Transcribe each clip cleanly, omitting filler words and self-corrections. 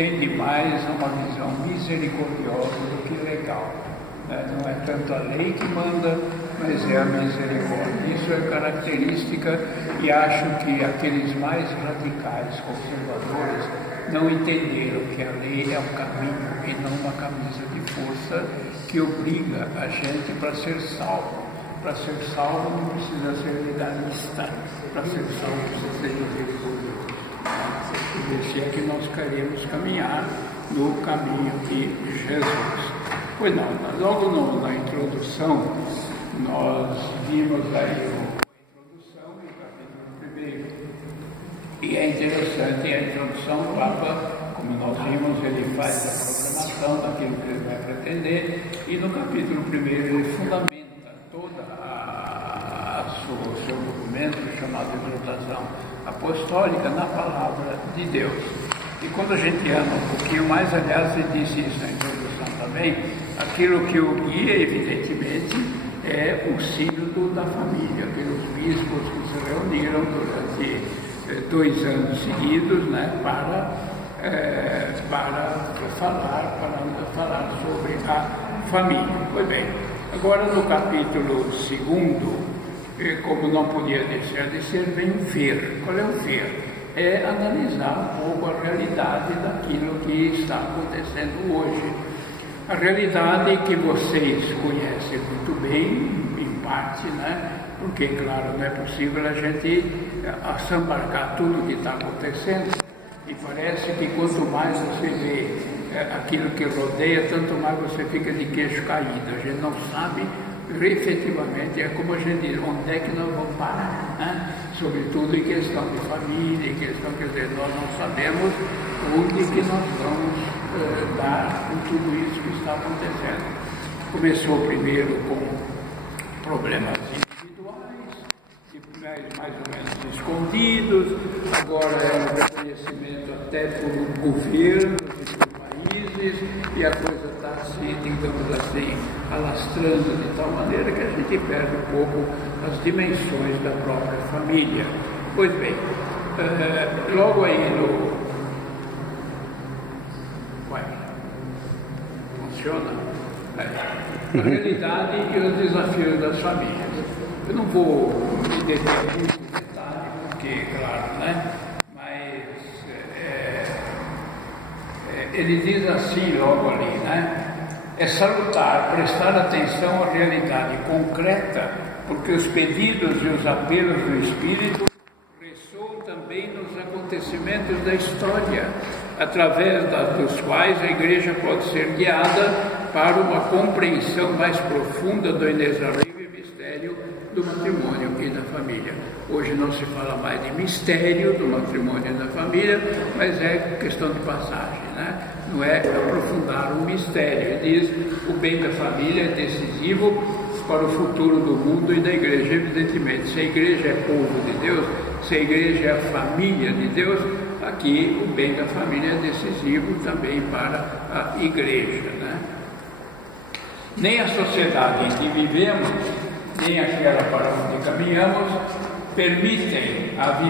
tende mais a uma visão misericordiosa do que legal. Não é tanto a lei que manda, mas é a misericórdia. Isso é característica, e acho que aqueles mais radicais, conservadores, não entenderam que a lei é um caminho e não uma camisa de força que obriga a gente para ser salvo. Para ser salvo não precisa ser legalista, para ser salvo precisa ser misericordioso. Se é que nós queremos caminhar no caminho de Jesus. Pois não, logo na introdução, nós vimos aí a introdução e o capítulo 1. E é interessante a introdução, o Papa, como nós vimos, ele faz a proclamação daquilo que ele vai pretender, e no capítulo 1 ele fundamenta toda o seu documento, chamado Exortação Apostólica, na Palavra de Deus. E quando a gente anda um pouquinho mais, aliás, ele disse isso na introdução também, aquilo que o guia, evidentemente, é o sínodo da família, aqueles bispos que se reuniram durante 2 anos seguidos, né, para falar sobre a família. Pois bem, agora no capítulo 2, como não podia deixar de ser, vem o ver. Qual é o ver? É analisar um pouco a realidade daquilo que está acontecendo hoje. A realidade que vocês conhecem muito bem, em parte, né? Porque, claro, não é possível a gente assambarcar tudo o que está acontecendo, e parece que quanto mais você vê aquilo que rodeia, tanto mais você fica de queixo caído. A gente não sabe efetivamente, é como a gente diz, onde é que nós vamos parar, né? Sobretudo em questão de família, em questão, quer dizer, nós não sabemos onde que nós vamos dar com tudo isso que está acontecendo. Começou primeiro com problemas individuais, mais ou menos escondidos, agora é um reconhecimento até por governos e por países, e a coisa está se, digamos assim, alastrando de tal maneira que a gente perde um pouco as dimensões da própria família. Pois bem, logo aí no... Funciona? A realidade e os desafios das famílias. Eu não vou me deter muito em detalhe, porque, claro, né? Mas ele diz assim logo ali, né? É salutar, prestar atenção à realidade concreta, porque os pedidos e os apelos do Espírito ressoam também nos acontecimentos da história, através dos quais a Igreja pode ser guiada para uma compreensão mais profunda do inexaurível mistério do matrimônio e da família. Hoje não se fala mais de mistério do matrimônio e da família, mas é questão de passagem, né? Não é aprofundar o mistério. Ele diz o bem da família é decisivo para o futuro do mundo e da Igreja. Evidentemente, se a Igreja é povo de Deus, se a Igreja é a família de Deus, aqui o bem da família é decisivo também para a Igreja, né? Nem a sociedade em que vivemos, nem aquela para onde caminhamos, permitem a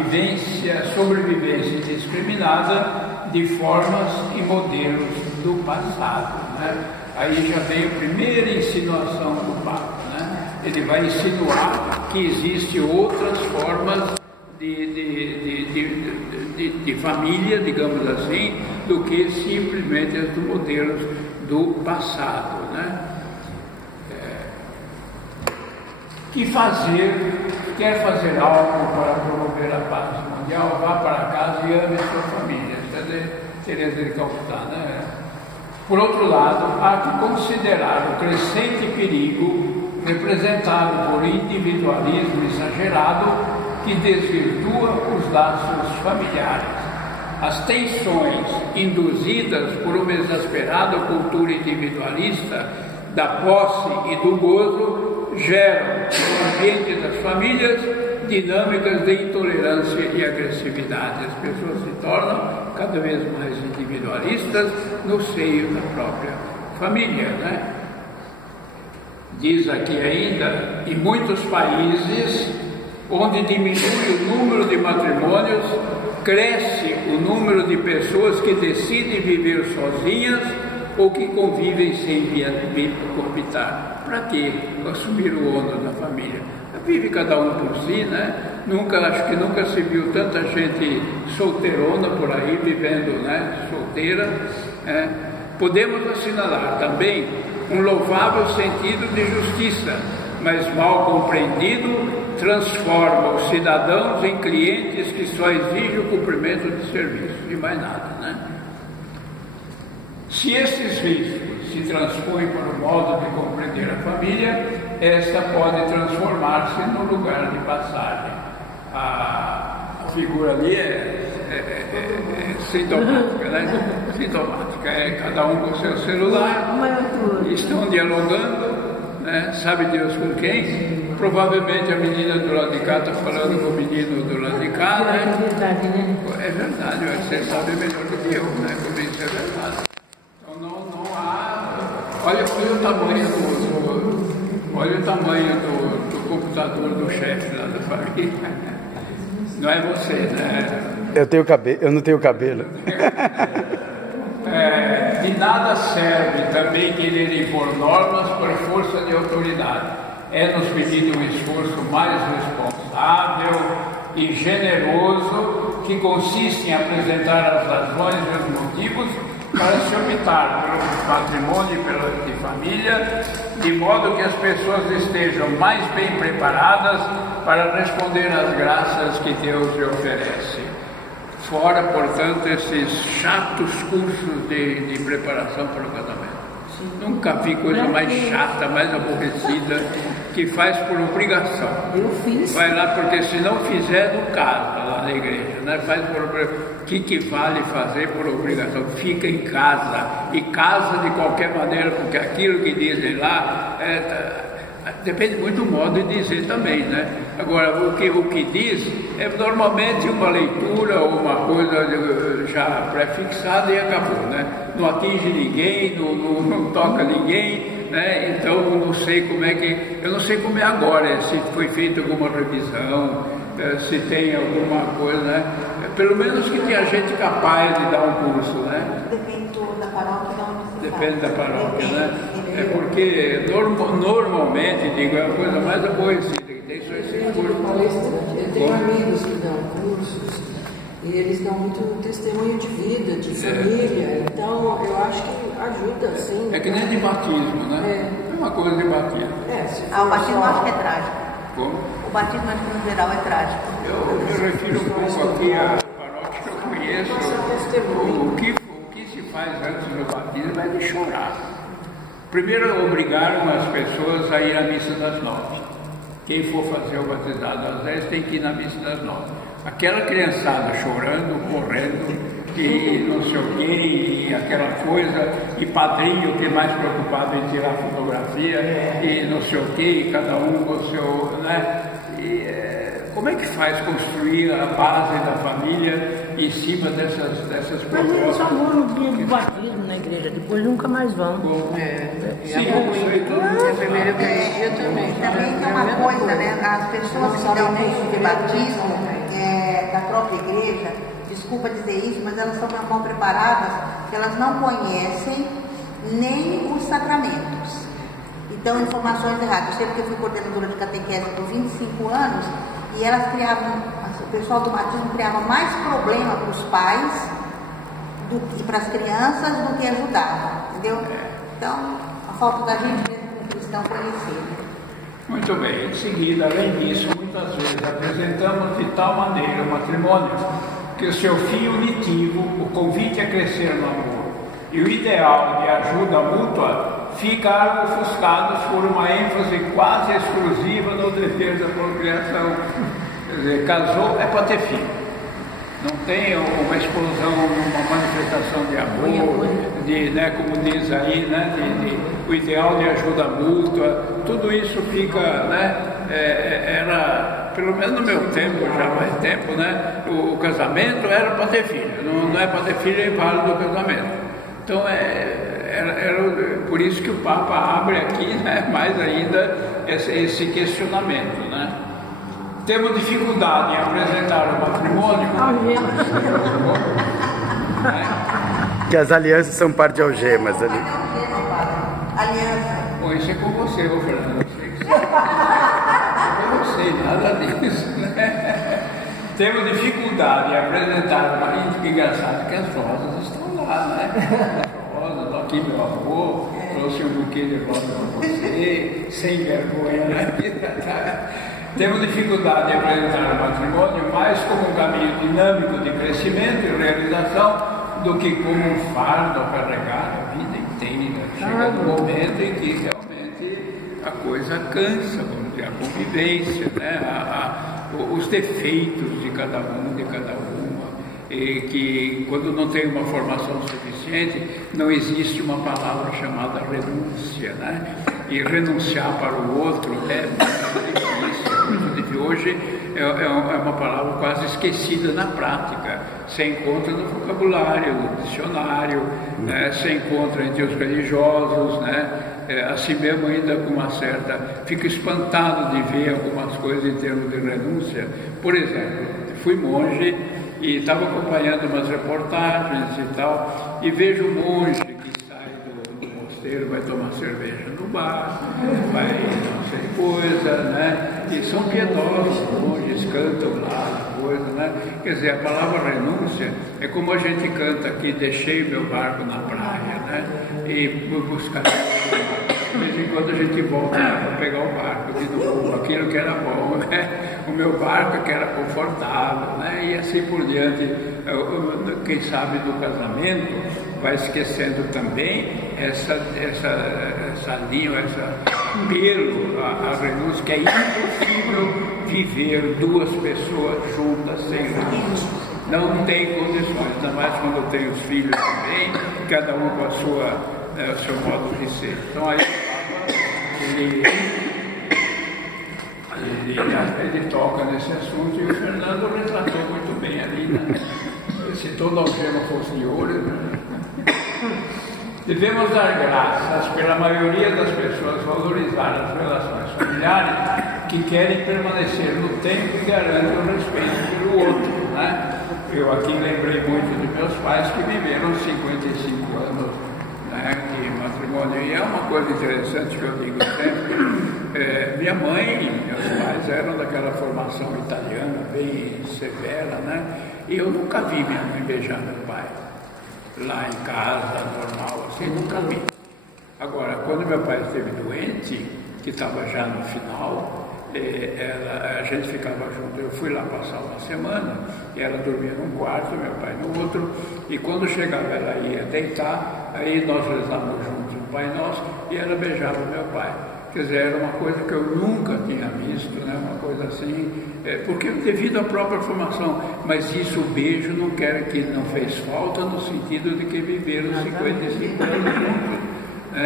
sobrevivência indiscriminada de formas e modelos do passado, né? Aí já vem a primeira insinuação do Papa, né? Ele vai insinuar que existem outras formas de família, digamos assim, do que simplesmente os modelos do passado, né? Que quer fazer algo para promover a paz mundial, vá para casa e ame a sua família. Teresa de Calcutá, né? Por outro lado, há que considerar o crescente perigo representado por individualismo exagerado que desvirtua os laços familiares. As tensões induzidas por uma exasperada cultura individualista da posse e do gozo geram no ambiente das famílias dinâmicas de intolerância e agressividade. As pessoas se tornam cada vez mais individualistas no seio da própria família, né? Diz aqui ainda, em muitos países onde diminui o número de matrimônios, cresce o número de pessoas que decidem viver sozinhas ou que convivem sem coabitar. Para quê? Para assumir o ônus da família. Vive cada um por si, né? Acho que nunca se viu tanta gente solteirona por aí, vivendo, né, solteira. Podemos assinalar também um louvável sentido de justiça, mas mal compreendido, transforma os cidadãos em clientes que só exigem o cumprimento de serviço, e mais nada, né? Se esses riscos se transpõem para o modo de compreender a família, esta pode transformar-se no lugar de passagem. A figura ali é sintomática, né? Sintomática. Cada um com o seu celular, estão dialogando, né? Sabe Deus com quem? Provavelmente a menina do lado de cá está falando com o menino do lado de cá, né? É verdade, você sabe melhor do que eu, né? Como isso é verdade. Então não há. Olha o tamanho do computador do chefe lá da família. Não é você, né? Eu não tenho cabelo. De nada serve também querer impor normas por força de autoridade. É-nos pedido um esforço mais responsável e generoso, que consiste em apresentar as razões e os motivos para se optar pelo patrimônio e pela família, de modo que as pessoas estejam mais bem preparadas para responder às graças que Deus lhe oferece. Fora, portanto, esses chatos cursos de preparação para o casamento. Nunca vi coisa mais chata, mais aborrecida, que faz por obrigação. Eu fiz. Vai lá, porque se não fizer, não casa lá na igreja, né? Faz por obrigação. O que vale fazer por obrigação? Fica em casa, e casa de qualquer maneira, porque aquilo que dizem lá depende muito do modo de dizer também, né? Agora, o que diz é normalmente uma leitura ou uma coisa já pré-fixada e acabou, né? Não atinge ninguém, não toca ninguém, né? Então não sei como é que... Eu não sei como é agora, se foi feita alguma revisão, se tem alguma coisa, né? Pelo menos que tenha gente capaz de dar um curso, né? Depende da paróquia, de onde se Depende da paróquia, né? É porque normalmente, digo, é a coisa mais aborrecida que tem, só esse curso. Eu tenho amigos que dão cursos e eles dão muito testemunho de vida, de família, então eu acho que ajuda, sim. É que nem de batismo, né? É uma coisa de batismo. O batismo eu acho que é trágico. Como? O batismo, acho que no geral, é trágico. Eu me refiro um pouco aqui à paróquia que eu conheço. O que se faz antes do batismo é de chorar. Primeiro, obrigaram as pessoas a ir à missa das 9. Quem for fazer o batizado às 10 tem que ir na missa das 9. Aquela criançada chorando, correndo, e não sei o quê, e aquela coisa, e padrinho que é mais preocupado em tirar fotografia, e não sei o quê, e cada um com o seu, né? Como é que faz construir a base da família em cima dessas propostas? Mas eles só vão no dia do batismo na igreja, depois nunca mais vão. Sim, eu sei tudo. A primeira Eucaristia também. Também tem uma coisa, né? As pessoas que dão curso de batismo da própria igreja, desculpa dizer isso, mas elas são mal preparadas, que elas não conhecem nem os sacramentos. Então, informações erradas. Eu sei porque eu fui coordenadora de catequese por 25 anos e elas criavam, o pessoal do batismo criava mais problema para os pais e para as crianças do que ajudava, entendeu? Então, a falta da gente mesmo como cristão conhecer. Muito bem, em seguida, além disso, muitas vezes apresentamos de tal maneira o matrimônio que o seu fio unitivo, o convite a crescer no amor e o ideal de ajuda mútua ficaram ofuscados por uma ênfase quase exclusiva no dever da procriação. Quer dizer, casou é para ter filho. Não tem uma explosão, uma manifestação de amor, né, como diz aí, né, o ideal de ajuda mútua, tudo isso fica, né, era, pelo menos no meu tempo, já faz tempo, né, o casamento era para ter filho, não é para ter filho, é inválido o casamento. Então, era por isso que o Papa abre aqui, né, mais ainda esse questionamento, né. temos dificuldade em apresentar o matrimônio. Que as alianças são par de algemas ali. Aliança. Bom, isso é com você, ô Fernando. Eu não sei nada disso, né? Temos dificuldade em apresentar o marido, que engraçado que as rosas estão lá, né? As rosas, aqui meu avô trouxe um buquê de rosas para você, sem vergonha, né? Temos dificuldade em apresentar o matrimônio mais como um caminho dinâmico de crescimento e realização do que como um fardo a carregar a vida inteira. Chega no momento em que realmente a coisa cansa, vamos dizer, a convivência, né? Os defeitos de cada um, de cada uma, e que quando não tem uma formação suficiente, não existe uma palavra chamada renúncia, né? E renunciar para o outro é muito difícil. Hoje é uma palavra quase esquecida na prática. Se encontra no vocabulário, no dicionário, né? Se encontra entre os religiosos, né? Assim mesmo ainda com uma certa... Fico espantado de ver algumas coisas em termos de renúncia. Por exemplo, fui monge e estava acompanhando umas reportagens e tal, e vejo um monge que sai do mosteiro, vai tomar cerveja no bar, vai não sei coisa, né? E são piedosos, os monges cantam lá, coisa, né? Quer dizer, a palavra renúncia é como a gente canta aqui, deixei meu barco na praia, né? E vou buscar... De vez em quando a gente volta para pegar o barco de novo, aquilo que era bom, né? O meu barco que era confortável, né? E assim por diante. Quem sabe do casamento vai esquecendo também essa linha, esse apelo à renúncia, que é impossível viver duas pessoas juntas sem renúncia. Não tem condições, ainda mais quando tem os filhos também, cada um com a sua... o seu modo de ser. Então aí ele toca nesse assunto e o Fernando retratou muito bem ali, né? Se toda algema fosse de ouro. Devemos dar graças pela maioria das pessoas valorizar as relações familiares que querem permanecer no tempo e garantem o respeito pelo outro, né? Eu aqui lembrei muito de meus pais que viveram 55 anos de matrimônio, e é uma coisa interessante que eu digo sempre. Minha mãe e meus pais eram daquela formação italiana bem severa, né? E eu nunca vi minha mãe beijar meu pai lá em casa, normal, assim, nunca vi. Agora, quando meu pai esteve doente, que estava já no final, a gente ficava junto. Eu fui lá passar uma semana e ela dormia num quarto, meu pai no outro, e quando chegava ela ia deitar, aí nós rezávamos juntos o Pai Nosso e ela beijava meu pai. Quer dizer, era uma coisa que eu nunca tinha visto, né? Uma coisa assim, porque devido à própria formação, mas isso, o beijo não quer que não fez falta no sentido de que viveram 55 anos juntos.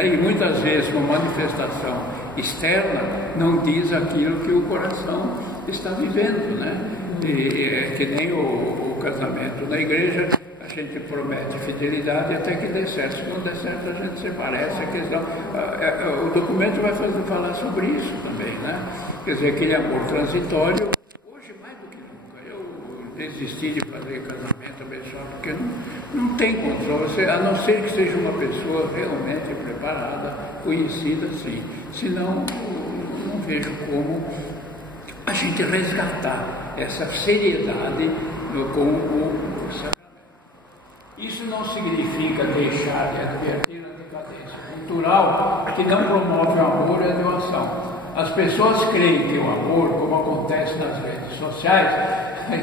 E muitas vezes uma manifestação externa não diz aquilo que o coração está vivendo, né? E que nem o casamento na igreja, a gente promete fidelidade até que dê certo. Se não der certo, a gente se parece. A questão, o documento vai falar sobre isso também, né? Quer dizer, aquele amor transitório, hoje mais do que nunca. Eu desisti de fazer casamento abençoado porque não tem controle, a não ser que seja uma pessoa realmente preparada, conhecida, sim. Senão, não vejo como a gente resgatar essa seriedade com o sacramento. Isso não significa deixar de advertir a decadência cultural que não promove o amor e a doação. As pessoas creem que o amor, como acontece nas redes sociais,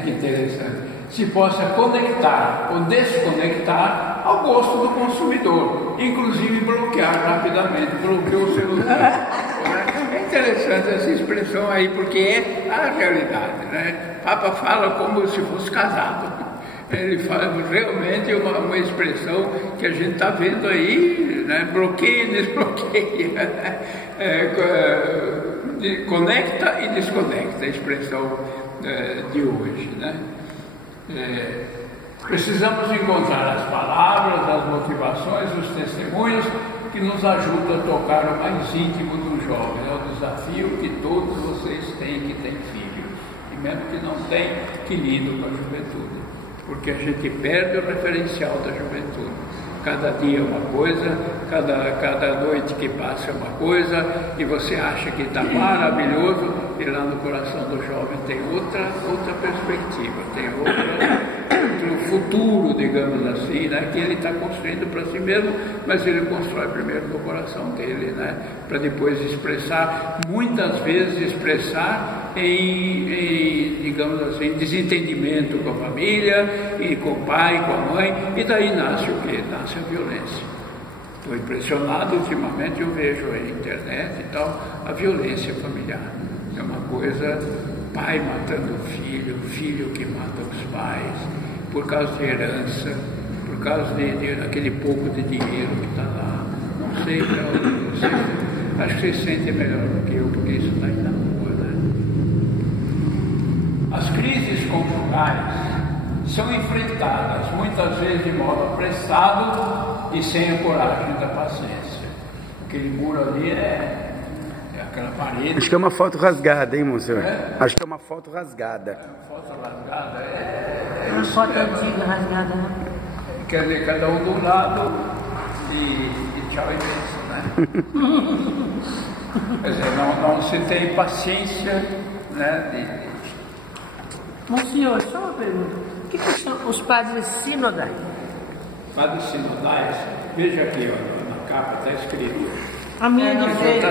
que interessante, se possa conectar ou desconectar ao gosto do consumidor, inclusive bloquear rapidamente, bloqueou o celular. É interessante essa expressão aí, porque é a realidade, né? O Papa fala como se fosse casado. Ele fala realmente uma expressão que a gente está vendo aí, né? Bloqueia e desbloqueia, conecta e desconecta, a expressão de hoje, né? Precisamos encontrar as palavras, as motivações, os testemunhos que nos ajudam a tocar o mais íntimo do jovem. É o desafio que todos vocês têm que têm filhos. mesmo que não tem, que lidam com a juventude, porque a gente perde o referencial da juventude. Cada dia é uma coisa, cada noite que passa é uma coisa, e você acha que está maravilhoso, e lá no coração do jovem tem outra perspectiva, tem outro futuro, digamos assim, né, que ele está construindo para si mesmo, mas ele constrói primeiro no coração dele, né, para depois expressar, muitas vezes expressar em, digamos assim, desentendimento com a família, e com o pai, com a mãe, e daí nasce o quê? Nasce a violência. Estou impressionado, ultimamente eu vejo na internet e tal, a violência familiar. É uma coisa, pai matando o filho que mata os pais, por causa de herança, por causa de aquele pouco de dinheiro que está lá. Não sei, acho que vocês sentem melhor do que eu, porque isso está aí na rua, né? As crises conjugais são enfrentadas muitas vezes de modo apressado e sem a coragem da paciência. Aquele muro ali é aquela parede. Acho que é uma foto rasgada, hein, monsenhor? É? Acho que é uma foto rasgada. Uma foto rasgada Uma foto antiga rasgada, né? Quer dizer, cada um do lado e tchau e benção, né? Quer dizer, não se tem paciência, né? Monsenhor, só uma pergunta. O que são os padres sinodais? Padres sinodais, veja aqui, ó, na capa está escrito. A minha é diferente. A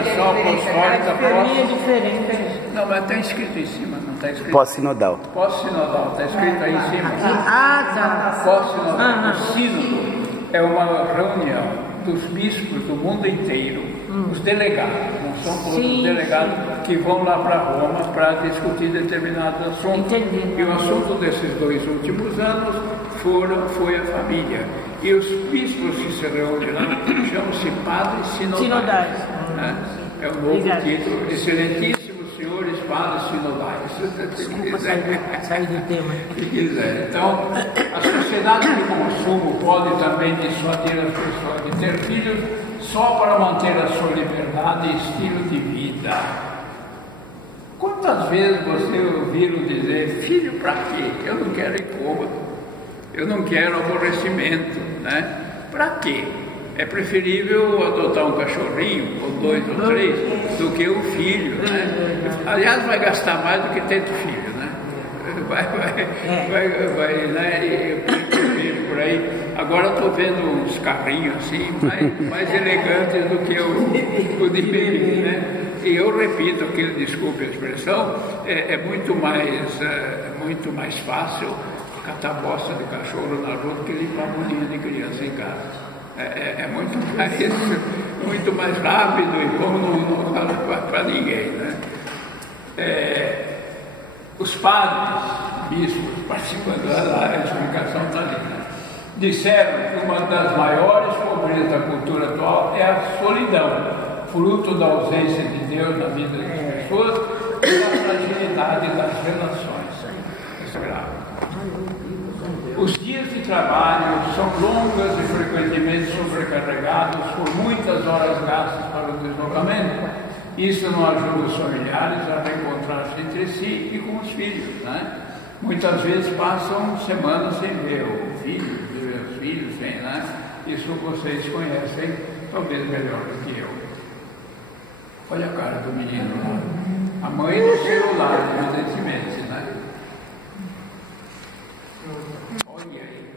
minha é diferente. Não, mas está escrito em cima, não está escrito. Pós-sinodal. Pós-sinodal, está escrito aí em cima. Tá. Pós-sinodal. O sínodo é uma reunião dos bispos do mundo inteiro, os delegados, não são todos os delegados que vão lá para Roma para discutir determinados assuntos. Entendi. E o assunto desses 2 últimos anos foi a família. E os bispos que se reúnem lá chamam-se padres sinodais. Né? É o novo título. Excelentíssimos senhores padres sinodais. Desculpa sair do tema. Se quiser. Então, a sociedade de consumo pode também dissuadir as pessoas de ter filhos só para manter a sua liberdade e estilo de vida. Quantas vezes você ouviram dizer, filho para quê? Eu não quero incômodo. Eu não quero aborrecimento, né? Para quê? É preferível adotar um cachorrinho, ou 2 ou 3, do que um filho, né? Aliás, vai gastar mais do que ter filho, né? Vai, né? Eu vejo por aí. Agora eu estou vendo uns carrinhos assim, mais elegantes do que o de bebê, né? E eu repito, desculpe a expressão, é muito mais fácil catar bosta de cachorro na rua do que limpar a bolinha de criança em casa. É muito mais rápido e bom, não fala para ninguém, né? Os padres, bispos, participando da explicação está ali, né? Disseram que uma das maiores pobrezas da cultura atual é a solidão, fruto da ausência de Deus na vida das pessoas e da fragilidade das relações. Isso é grave. Os dias de trabalho são longas e frequentemente sobrecarregados por muitas horas gastas para o deslocamento. Isso não ajuda os familiares a reencontrar-se entre si e com os filhos, né? Muitas vezes passam semanas sem ver o filho, os filhos, né? Isso vocês conhecem talvez melhor do que eu. Olha a cara do menino lá. A mãe no celular, evidentemente, né? Olha aí.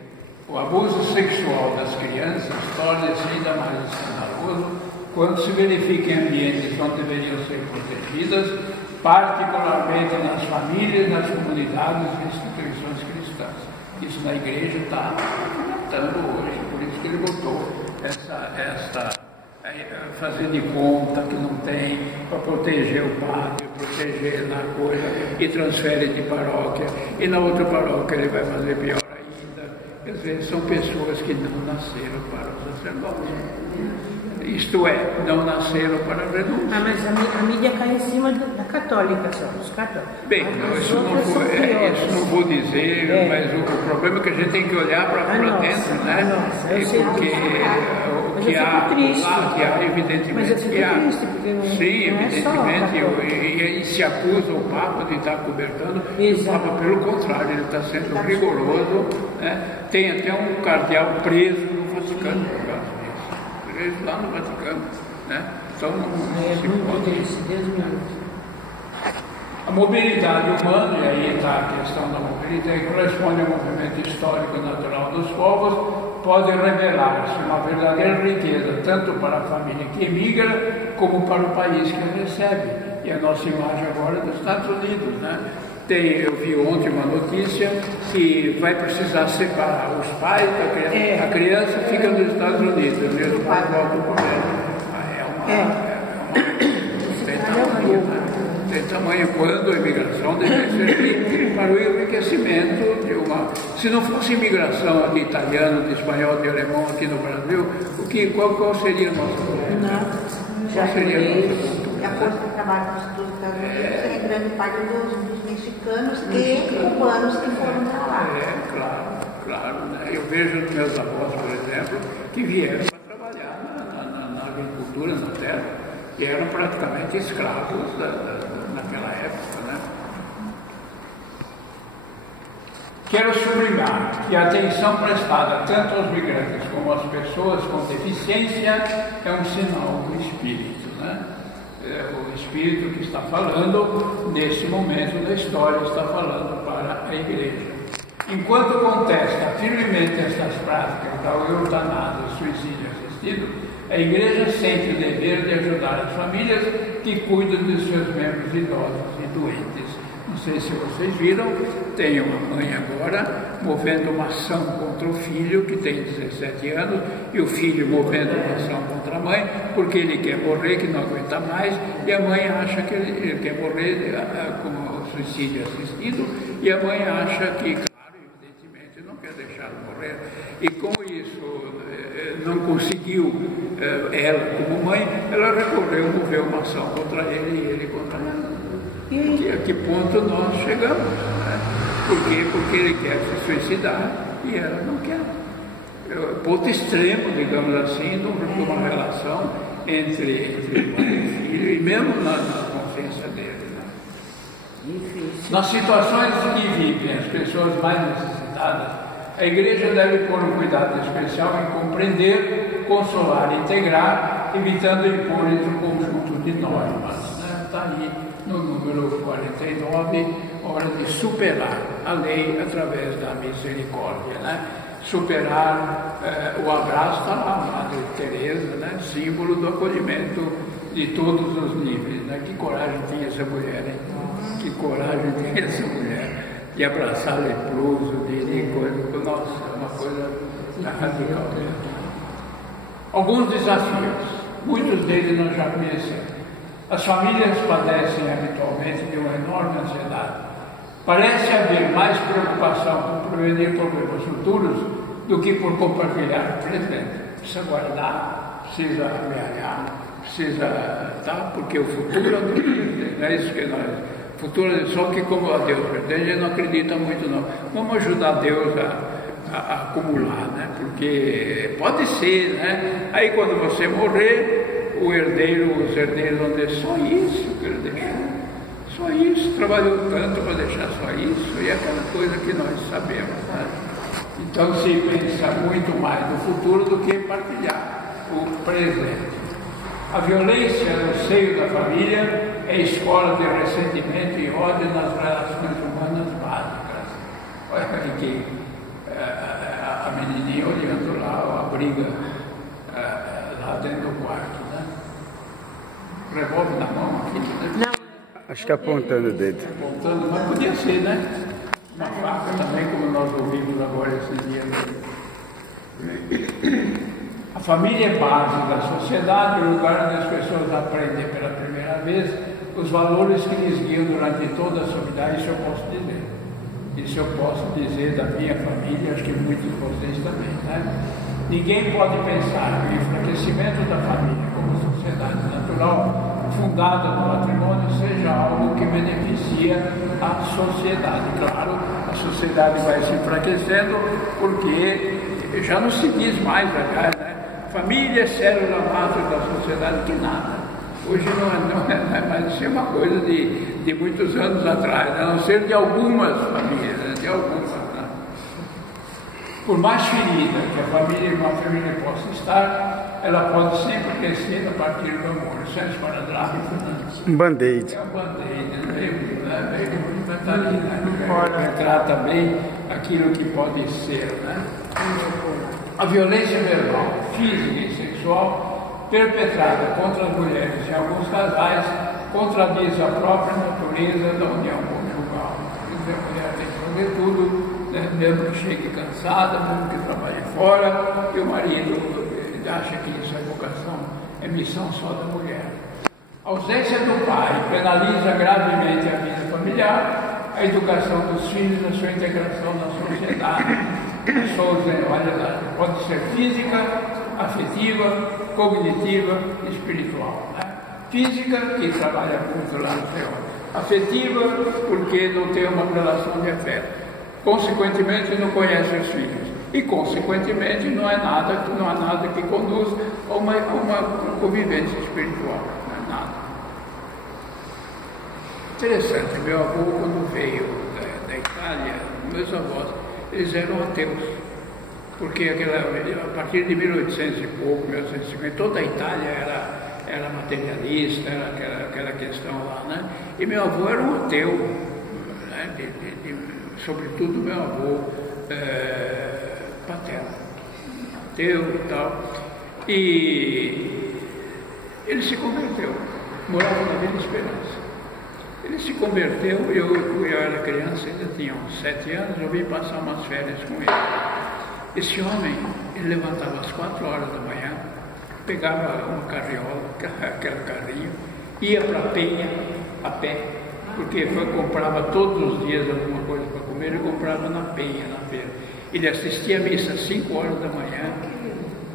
O abuso sexual das crianças torna-se ainda mais escandaloso quando se verifica em ambientes onde deveriam ser protegidas, particularmente nas famílias, nas comunidades e instituições cristãs. Isso na igreja está aumentando hoje, por isso que ele botou fazer de conta que não tem, para proteger o padre, proteger na coisa, e transfere de paróquia, e na outra paróquia ele vai fazer pior ainda. Quer dizer, são pessoas que não nasceram para o sacerdócio. isto é, não nasceram para a renúncia. Ah, mas a mídia cai em cima da católica, só, dos católicos. Bem, não, isso não vou dizer, mas o problema é que a gente tem que olhar para dentro, né? Porque o que há, evidentemente, que há. Sim, evidentemente, e se acusa o Papa de estar cobertando, o Papa, pelo contrário, ele está sendo rigoroso, né? Tem até um cardeal preso no Vaticano por causa disso. Preso lá no Vaticano, né? Então não se pode. A mobilidade humana, e aí está a questão da mobilidade, que corresponde ao movimento histórico natural dos povos, pode revelar-se uma verdadeira riqueza, tanto para a família que emigra, como para o país que a recebe. E a nossa imagem agora é dos Estados Unidos, né? Eu vi ontem uma notícia que vai precisar separar os pais da criança. A criança fica nos Estados Unidos, e os pais voltam para tem tamanho quando a imigração deve servir para o enriquecimento de uma... Se não fosse imigração de italiano, de espanhol, de alemão aqui no Brasil, qual seria a nossa cultura? Qual seria a nossa cultura? A força de trabalho dos Estados Unidos é grande parte dos mexicanos e cubanos que foram para lá. Claro. Né? Eu vejo os meus avós, por exemplo, que vieram para trabalhar na agricultura, na terra, que eram praticamente escravos naquela época, né? Quero sublinhar que a atenção prestada tanto aos migrantes como às pessoas com deficiência é um sinal do Espírito, né? O Espírito que está falando, nesse momento da história, está falando para a Igreja. Enquanto contesta firmemente estas práticas da eutanásia e suicídio assistido, a Igreja sente o dever de ajudar as famílias que cuidam de seus membros idosos e doentes. Não sei se vocês viram, tem uma mãe agora movendo uma ação contra o filho, que tem 17 anos, e o filho movendo uma ação contra a mãe, porque ele quer morrer, que não aguenta mais, e a mãe acha que ele quer morrer com suicídio assistido, e a mãe acha que, claro, evidentemente, não quer deixá-lo morrer. E com isso não conseguiu, ela como mãe, ela recorreu, moveu uma ação contra ele e ele contra ela. A que ponto nós chegamos? Né? Por quê? Porque ele quer se suicidar e ela não quer. Ponto extremo, digamos assim, de uma relação entre mãe e filho, e mesmo na consciência dele. Né? Nas situações que vivem as pessoas mais necessitadas, a Igreja deve pôr um cuidado especial em compreender, consolar e integrar, evitando impor entre um conjunto de normas. Está aí no número 49, hora de superar a lei através da misericórdia. Né? Superar o abraço, está lá, a Madre Teresa, né? Símbolo do acolhimento de todos os níveis. Né? Que coragem tinha essa mulher, hein? Que coragem tinha essa mulher de abraçar leproso, nossa, uma coisa radical. Alguns desafios, muitos deles nós já conhecemos. As famílias padecem habitualmente de uma enorme ansiedade. Parece haver mais preocupação por prevenir problemas futuros do que por compartilhar o presente. Precisa guardar, precisa amealhar, porque o futuro não é isso que nós... Futuro, só que como a Deus pertence, a gente não acredita muito não. Vamos ajudar Deus a acumular, né? Porque pode ser, né? Aí quando você morrer, os herdeiros vão dizer só isso que ele deixou. Só isso, trabalhou tanto para deixar só isso, e é aquela coisa que nós sabemos, né? Então se pensa muito mais no futuro do que partilhar o presente. A violência no seio da família é escola de ressentimento e ódio nas relações humanas básicas. Olha aqui, a menininha olhando lá, a briga lá dentro do quarto, né? Revólver na mão aqui, né? Não. Acho que apontando o dedo. Apontando, mas podia ser, né? Uma faca também, como nós ouvimos agora esse dia. A família é base da sociedade, o lugar onde as pessoas aprendem pela primeira vez os valores que lhes guiam durante toda a sua vida. Isso eu posso dizer. Isso eu posso dizer da minha família, acho que muitos de vocês também, né? Ninguém pode pensar que o enfraquecimento da família como sociedade natural, fundada no matrimônio, seja algo que beneficia a sociedade. Claro, a sociedade vai se enfraquecendo porque já não se diz mais, aliás, né? Família é célula máter da sociedade, que nada. Hoje não é mais, isso é uma coisa de muitos anos atrás, a não ser de algumas famílias, né? De algumas. Né? Por mais ferida que uma família possa estar, ela pode sempre crescer a partir do amor. Isso é esparadrapo, né? Um band-aid. É um band-aid, né? Retrata bem aquilo que pode ser, né? A violência verbal, física e sexual perpetrada contra as mulheres em alguns casais contradiz a própria natureza da união conjugal. A mulher tem que fazer tudo, né? Mesmo que chegue cansada, mesmo que trabalhe fora, e o marido acha que isso é vocação, é missão só da mulher. A ausência do pai penaliza gravemente a vida familiar, a educação dos filhos, a sua integração na sociedade. Olha, pode ser física, afetiva, cognitiva e espiritual. Né? Física, que trabalha muito lá no teórico. Afetiva, porque não tem uma relação de afeto. Consequentemente, não conhece os filhos. E, consequentemente, não há nada que conduz a uma convivência espiritual. Não é nada. Interessante, meu avô, quando veio da Itália, meus avós, eles eram ateus, porque a partir de 1800 e pouco, 1850, toda a Itália era materialista, era aquela questão lá, né? E meu avô era um ateu, né? Sobretudo meu avô paterno, ateu e tal. E ele se converteu, morava na Vila Esperança. Ele se converteu, eu era criança, ainda tinha uns 7 anos, eu vim passar umas férias com ele. Esse homem, ele levantava às 4 horas da manhã, pegava uma carriola, aquele carrinho, ia para a Penha a pé, porque comprava todos os dias alguma coisa para comer, ele comprava na Penha, na feira. Ele assistia a missa às 5 horas da manhã,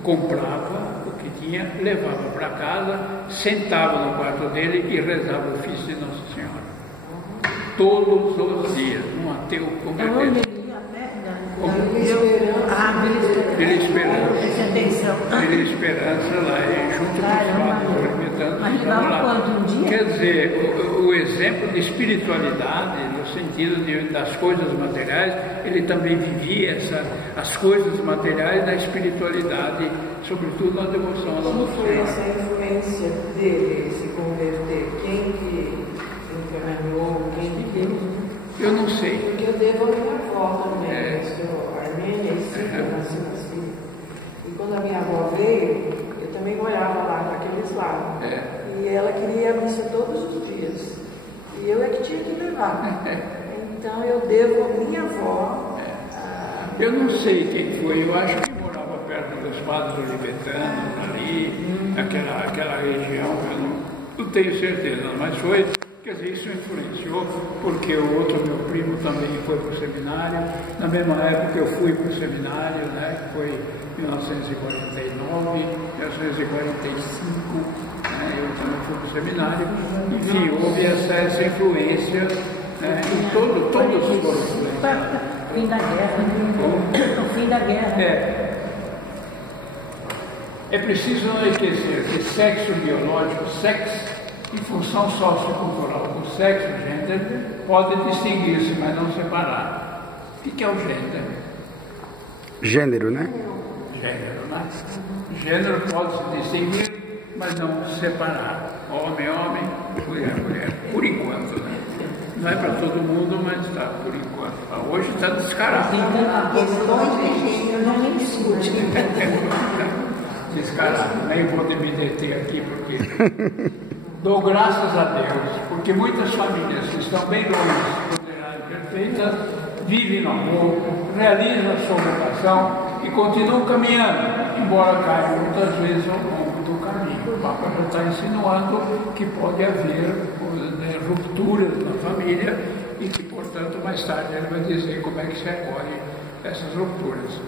comprava o que tinha, levava para casa, sentava no quarto dele e rezava o ofício de Nossa Senhora. Todos os dias, um ateu convertido. Vila Esperança lá, junto com os padres ermitanos. Mas lá quanto um dia? Quer dizer, o exemplo de espiritualidade, no sentido das coisas materiais, ele também vivia as coisas materiais da espiritualidade, sobretudo na devoção à Nossa Senhora. Como foi essa influência dele se converter? Quem que encaminhou? Quem que... Eu não sei. Porque eu devo a minha avó também, eu sou armênia e síria, nasci na Síria. E quando a minha avó veio, eu também morava lá, naqueles lados. E ela queria a missa todos os dias. E eu é que tinha que levar. Então eu devo a minha avó. Eu não sei quem foi, eu acho que morava perto dos padres olivetanos, ali, aquela região, eu não tenho certeza, mas foi. Quer dizer, isso influenciou, porque o outro meu primo também foi para o seminário. Na mesma época eu fui para o seminário, né, que foi em 1949, 1945, né, eu também fui para o seminário. Enfim, houve essa influência, né, e todos foram influenciados. Fim da guerra, o fim da guerra. É preciso não esquecer que sexo biológico, sexo, em função sociocultural do sexo, o gênero, pode distinguir-se, mas não separar. O que é o gênero? Gênero, né? Gênero, né? Gênero pode se distinguir, mas não separar. Homem, homem, mulher, mulher. Por enquanto, né? Não é para todo mundo, mas está por enquanto. Hoje está descarado. Questões de gênero não me discute. Descarado. Nem vou me deter aqui, porque... Dou graças a Deus, porque muitas famílias que estão bem longe de considerarem perfeitas, vivem no amor, realizam a sua vocação e continuam caminhando, embora caiam muitas vezes ao longo do caminho. O Papa já está insinuando que pode haver rupturas na família e que, portanto, mais tarde ele vai dizer como é que se recolhe essas rupturas.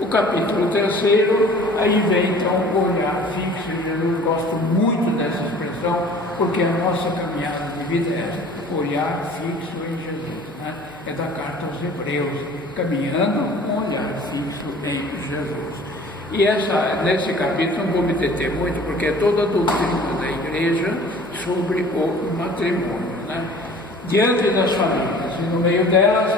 O capítulo 3º, aí vem então o olhar fixo em Jesus. Gosto muito dessa expressão, porque a nossa caminhada de vida é essa, olhar fixo em Jesus, né? É da carta aos Hebreus, caminhando com olhar fixo em Jesus. E nesse capítulo não vou me deter muito, porque é toda a doutrina da igreja sobre o matrimônio, né? Diante das famílias e no meio delas,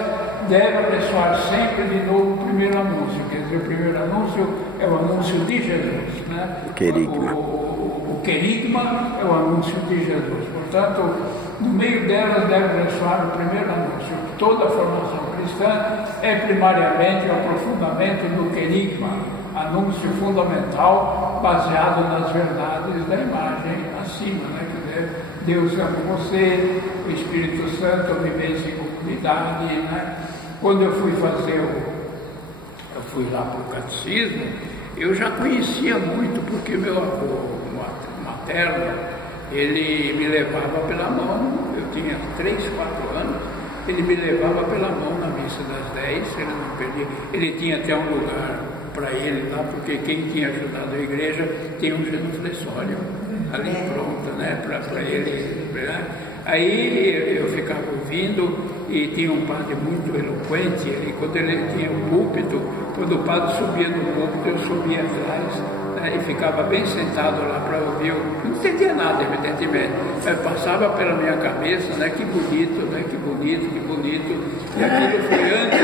deve ressoar sempre de novo o primeiro anúncio. Quer dizer, o primeiro anúncio é o anúncio de Jesus, né? O querigma. O querigma é o anúncio de Jesus. Portanto, no meio delas deve ressoar o primeiro anúncio. Toda a formação cristã é primariamente o aprofundamento do querigma, anúncio fundamental baseado nas verdades da imagem acima, né? Quer dizer, Deus ama você, o Espírito Santo vive em comunidade, né? Quando eu fui lá para o catecismo, eu já conhecia muito, porque meu avô materno, ele me levava pela mão, eu tinha 3, 4 anos, ele me levava pela mão na missa das 10, ele não perdia, ele tinha até um lugar para ele lá, porque quem tinha ajudado a igreja tinha um genuflexório ali pronto, né, para ele, né? Aí eu ficava ouvindo, e tinha um padre muito eloquente, e quando ele tinha um púlpito, quando o padre subia no púlpito, eu subia atrás, né, e ficava bem sentado lá para ouvir. Eu não entendia nada, evidentemente, mas passava pela minha cabeça, né, que bonito, né, que bonito, que bonito. E aquilo foi antes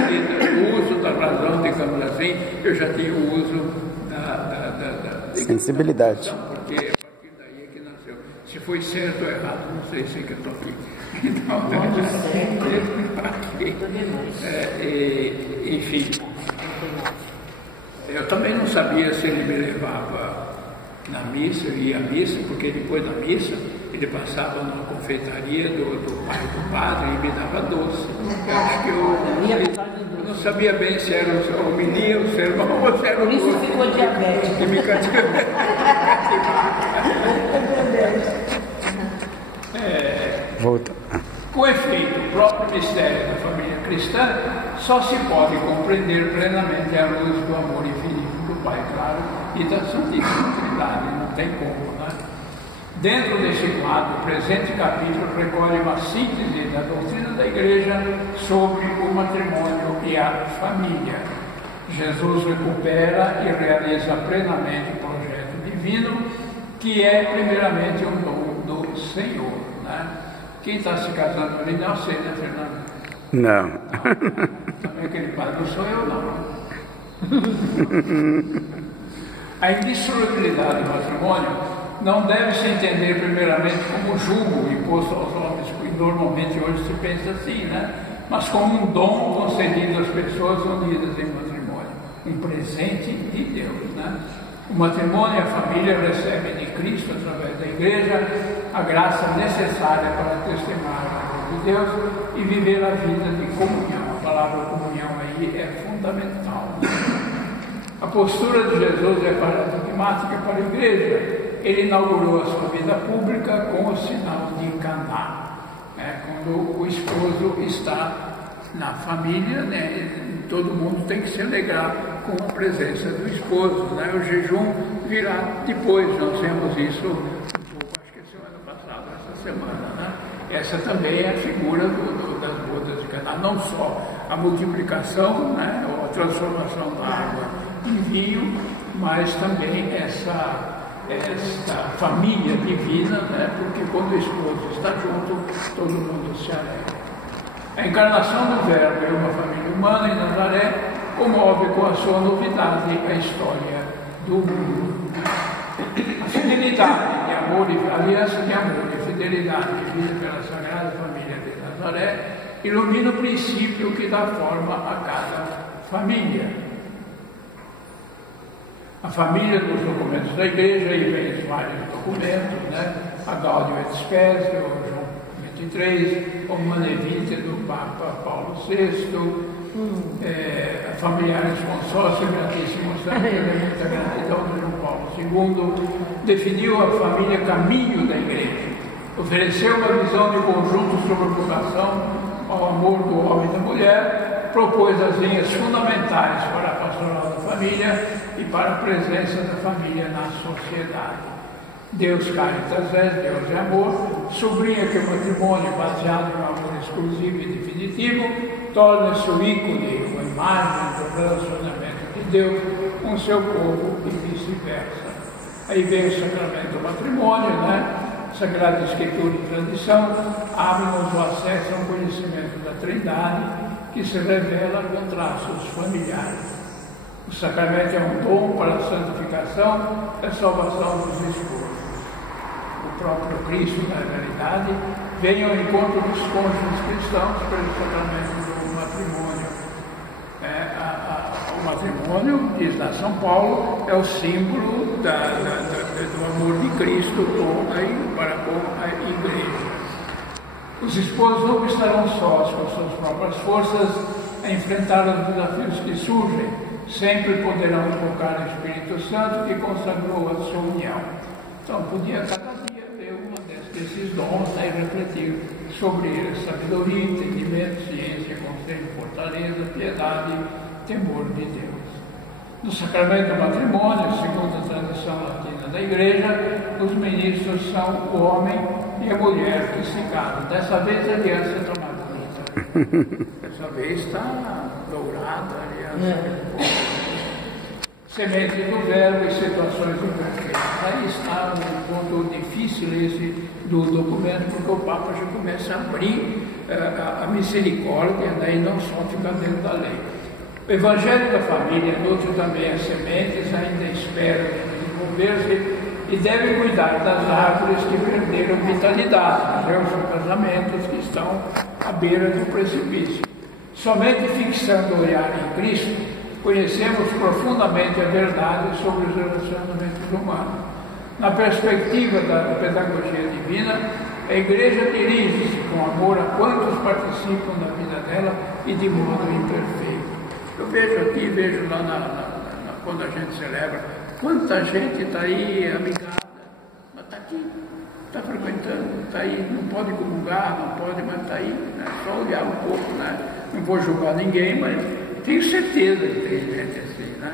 do uso da razão, digamos assim, eu já tinha o uso da sensibilidade. Porque a partir daí é que nasceu. Se foi certo ou errado, não sei se que eu estou aqui. Então, enfim, eu também não sabia se ele me levava na missa, eu ia à missa, porque depois da missa ele passava na confeitaria do pai do padre e me dava doce. Eu acho que eu não sabia bem se era a homilia, o sermão ou se era o doce. Isso ficou diabético. Que me cativava. Volta. Com efeito, o próprio mistério da família cristã só se pode compreender plenamente à luz do amor infinito do Pai, claro, e da Santíssima Trindade, não tem como, né? Dentro deste quadro, o presente capítulo recolhe uma síntese da doutrina da Igreja sobre o matrimônio e a família. Jesus recupera e realiza plenamente o projeto divino, que é primeiramente um dom do Senhor, né? Quem está se casando ali não sei, né, Fernando? Não. Também aquele padre não sou eu, não. A indissolubilidade do matrimônio não deve se entender primeiramente como jugo imposto aos homens, que normalmente hoje se pensa assim, né? Mas como um dom concedido às pessoas unidas em matrimônio, um presente de Deus, né? O matrimônio e a família recebem de Cristo, através da Igreja, a graça necessária para testemunhar o amor de Deus e viver a vida de comunhão. A palavra comunhão aí é fundamental. A postura de Jesus é paradigmática para a Igreja. Ele inaugurou a sua vida pública com o sinal de Caná, né? Quando o esposo está na família, né? Todo mundo tem que se alegrar com a presença do esposo, né? O jejum virá depois, nós vemos isso um pouco, acho que semana passada, essa semana, né? Essa também é a figura das bodas de Caná, não só a multiplicação, né? Ou a transformação da água em vinho, mas também esta família divina, né? Porque quando o esposo está junto, todo mundo se alegra. A encarnação do Verbo em uma família humana em Nazaré comove com a sua novidade a história do mundo. A fidelidade de amor e a aliança de amor e fidelidade vivida pela Sagrada Família de Nazaré ilumina o princípio que dá forma a cada família. A família dos documentos da Igreja, aí vem vários documentos, né? A Gaudium et Spes, o João 23, o Humanae Vitae do Papa Paulo VI, a Familiaris Consórcio Gratíssimos, muita gratidão do João Paulo II, definiu a família caminho da Igreja, ofereceu uma visão de conjunto sobre a vocação ao amor do homem e da mulher, propôs as linhas fundamentais para a pastoral da família, família e para a presença da família na sociedade. Deus Caritas é, Deus é amor, sublinha que o matrimônio baseado no amor exclusivo e definitivo torna-se o ícone, a imagem do relacionamento de Deus com seu povo e vice-versa. Aí vem o sacramento do matrimônio, né? Sagrada Escritura e tradição abrem-nos o acesso ao conhecimento da Trindade, que se revela com traços familiares. O sacramento é um dom para a santificação e a salvação dos esposos. O próprio Cristo, na realidade, vem ao encontro dos cônjuges cristãos pelo sacramento do matrimônio. O matrimônio, diz lá São Paulo, é o símbolo do amor de Cristo para com a Igreja. Os esposos não estarão sós com suas próprias forças a enfrentar os desafios que surgem, sempre poderão invocar o Espírito Santo que consagrou a sua união. Então, podia cada dia ver desses dons, né, e refletir sobre eles: sabedoria, entendimento, ciência, conselho, fortaleza, piedade, temor de Deus. No sacramento do matrimônio, segundo a tradição latina da Igreja, os ministros são o homem e a mulher que se casam. Dessa vez a aliança está mais bonita. Dessa vez está dourada a aliança. Semente do verbo e situações imperfeitas. Aí está um ponto difícil esse do documento, porque o Papa já começa a abrir a misericórdia, né, e não só ficar dentro da lei. O Evangelho da Família nutre também as sementes, ainda espera desenvolver-se e deve cuidar das árvores que perderam vitalidade, os casamentos que estão à beira do precipício. Somente fixando o olhar em Cristo, conhecemos profundamente a verdade sobre os relacionamentos humanos. Na perspectiva da pedagogia divina, a Igreja dirige-se com amor a quantos participam da vida dela e de modo imperfeito. Eu vejo aqui, vejo lá quando a gente celebra, quanta gente está aí amigada, mas está aqui, está frequentando, está aí, não pode comungar, não pode, mas está aí, né? Só olhar um pouco, né? Não vou julgar ninguém, mas tenho certeza que tem gente assim, né?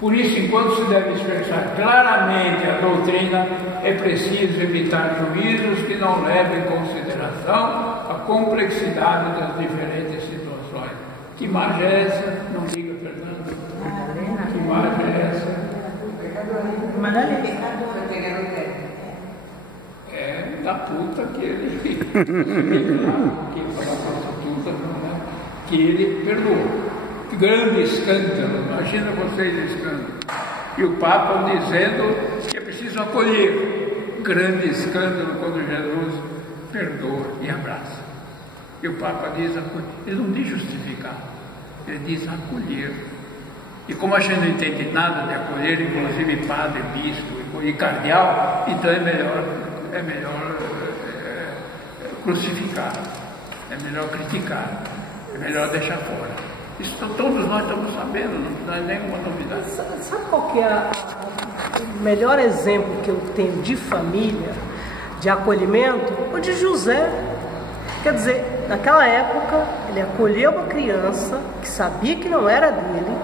Por isso, enquanto se deve expressar claramente a doutrina, é preciso evitar juízos que não levem em consideração a complexidade das diferentes situações. Que imagem é essa? Não diga, Fernando. Que imagem é essa? É da puta que ele que ele perdoou. Grande escândalo, imagina vocês o escândalo. E o Papa dizendo que é preciso acolher. Grande escândalo quando Jesus perdoa e abraça. E o Papa diz acolher. Ele não diz justificar, ele diz acolher. E como a gente não entende nada de acolher, inclusive padre, bispo e cardeal, então é melhor crucificar, é melhor criticar, é melhor deixar fora. Isso todos nós estamos sabendo, não é nenhuma novidade. Sabe qual que é o melhor exemplo que eu tenho de família, de acolhimento? O de José. Quer dizer, naquela época, ele acolheu uma criança que sabia que não era dele,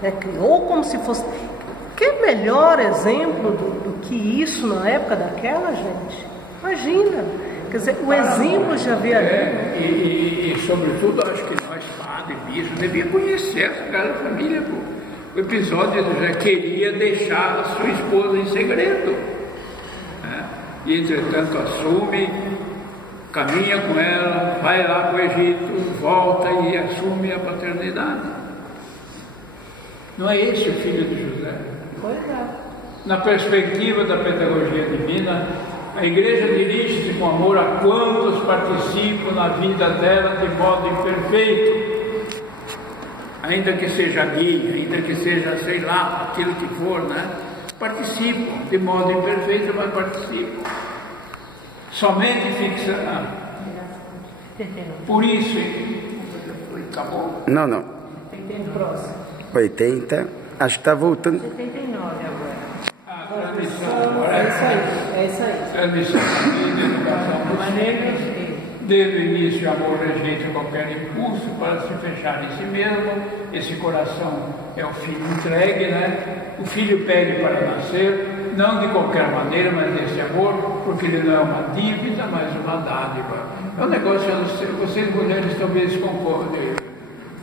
né, criou como se fosse... Que melhor exemplo do que isso na época daquela, gente? Imagina. Quer dizer, o exemplo já havia ali. E sobretudo, acho que nós, padre, bispo, devíamos conhecer essa cara família. O episódio, ele já queria deixar a sua esposa em segredo, né? E, entretanto, assume, caminha com ela, vai lá para o Egito, volta e assume a paternidade. Não é esse o filho de José? Pois é. Na perspectiva da pedagogia divina, a Igreja dirige-se com amor a quantos participam na vida dela de modo imperfeito, ainda que seja guia, ainda que seja, sei lá, aquilo que for, né? Participam de modo imperfeito, mas participam. Somente fixa. Por isso, acabou? Não. 80, acho que está voltando. 79 agora. Transmissão, agora é isso aí. Transmissão de educação. Maneira Desde o início, o amor rejeita qualquer impulso para se fechar em si mesmo. Esse coração é o filho entregue, né? O filho pede para nascer, não de qualquer maneira, mas desse amor, porque ele não é uma dívida, mas uma dádiva. É um negócio, vocês mulheres talvez concordem,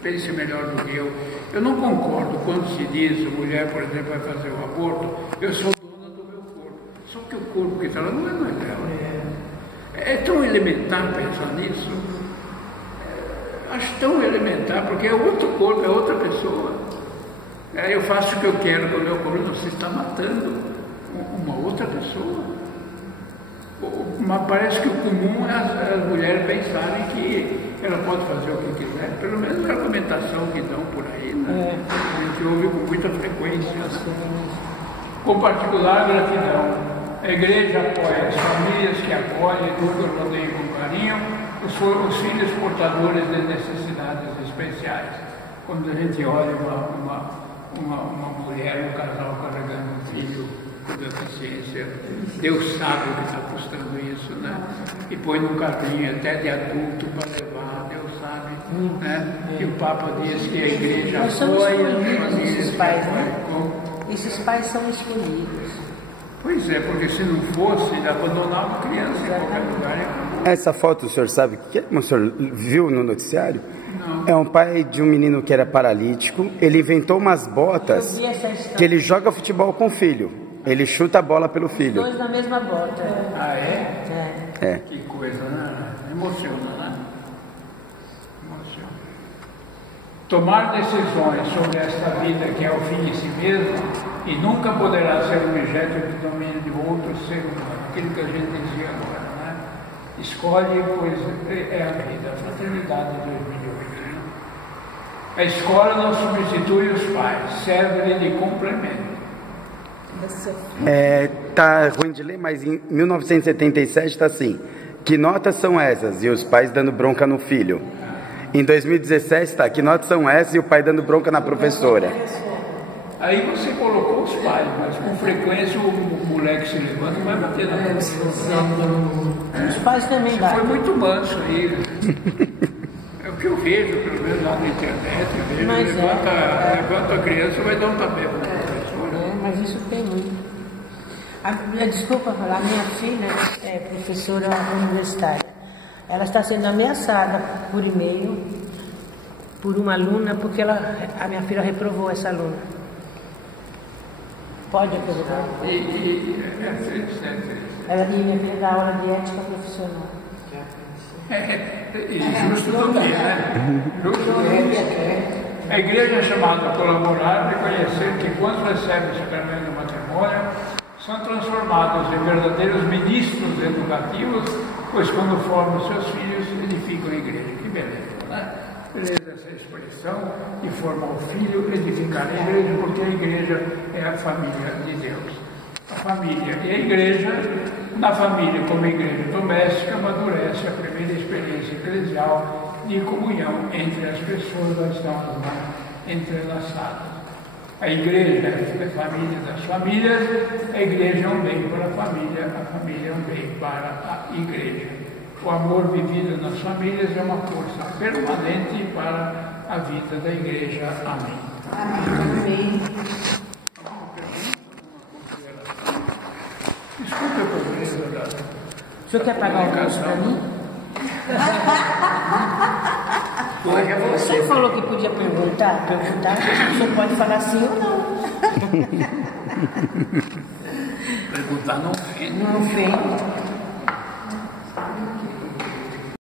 pensem melhor do que eu. Eu não concordo quando se diz, a mulher, por exemplo, vai fazer o aborto, eu sou dona do meu corpo. Só que o corpo que está lá não é dela. É tão elementar pensar nisso. Acho tão elementar, porque é outro corpo, é outra pessoa. Eu faço o que eu quero com o meu corpo, você está matando uma outra pessoa. Mas parece que o comum é as mulheres pensarem que ela pode fazer o que quiser, pelo menos a argumentação que dão por aí, né? A gente ouve com muita frequência. Com particular gratidão. A igreja apoia as famílias que acolhem, educam e rodeiam com carinho os filhos portadores de necessidades especiais. Quando a gente olha uma mulher, um casal carregando um filho com deficiência, Deus sabe o que está custando isso, né? E põe num carrinho até de adulto para levar, Deus sabe, né? E o Papa diz que a igreja apoia as famílias. Esses pais, né? Esses pais são escolhidos. Pois é, porque se não fosse, ele abandonava a criança em qualquer lugar. Essa foto o senhor sabe o que é? O senhor viu no noticiário? Não. É um pai de um menino que era paralítico. Ele inventou umas botas que ele joga futebol com o filho. Ele chuta a bola pelo filho. Os dois na mesma bota. Ah, é? É. Que coisa, né? Emociona, né? Emociona. Tomar decisões sobre esta vida que é o fim em si mesmo e nunca poderá ser objeto de domínio de outro ser humano. Aquilo que a gente dizia agora, né? Escolhe, pois é a vida. A fraternidade de 2008. Né? A escola não substitui os pais, serve de complemento. Tá ruim de ler, mas em 1977 está assim: que notas são essas? E os pais dando bronca no filho. Em 2017 está: que notas são essas? E o pai dando bronca na professora. Aí você colocou os pais, mas com frequência o moleque se levanta e vai bater na professora. Os pais também Você dão. foi muito manso aí. É o que eu vejo, pelo menos lá na internet. Eu vejo, Mas levanta a criança e vai dar um tapete para a professora. Mas isso tem muito. Desculpa falar, a minha filha é professora universitária. Ela está sendo ameaçada por e-mail por uma aluna, porque a minha filha reprovou essa aluna. Pode apresentar? Ela minha filha dá aula de ética profissional. Justo também, né? Justo também. A igreja é chamada a colaborar e reconhecer que quando recebem o sacramento do matrimônio, são transformados em verdadeiros ministros educativos, pois quando formam seus filhos, edificam a igreja. Que beleza, né? Beleza essa expressão de formar o filho, edificar a igreja, porque a igreja é a família de Deus. A família e a igreja, na família como igreja doméstica, amadurece a primeira experiência eclesial de comunhão entre as pessoas que estão entrelaçadas. A igreja é a família das famílias, a igreja é um bem para a família é um bem para a igreja. O amor vivido nas famílias é uma força permanente para a vida da igreja. Amém. Amém. Desculpe a pobreza da... O senhor quer pagar o almoço para mim? Você falou que podia perguntar, o senhor pode falar sim ou não. Perguntar não ofende. Não ofende.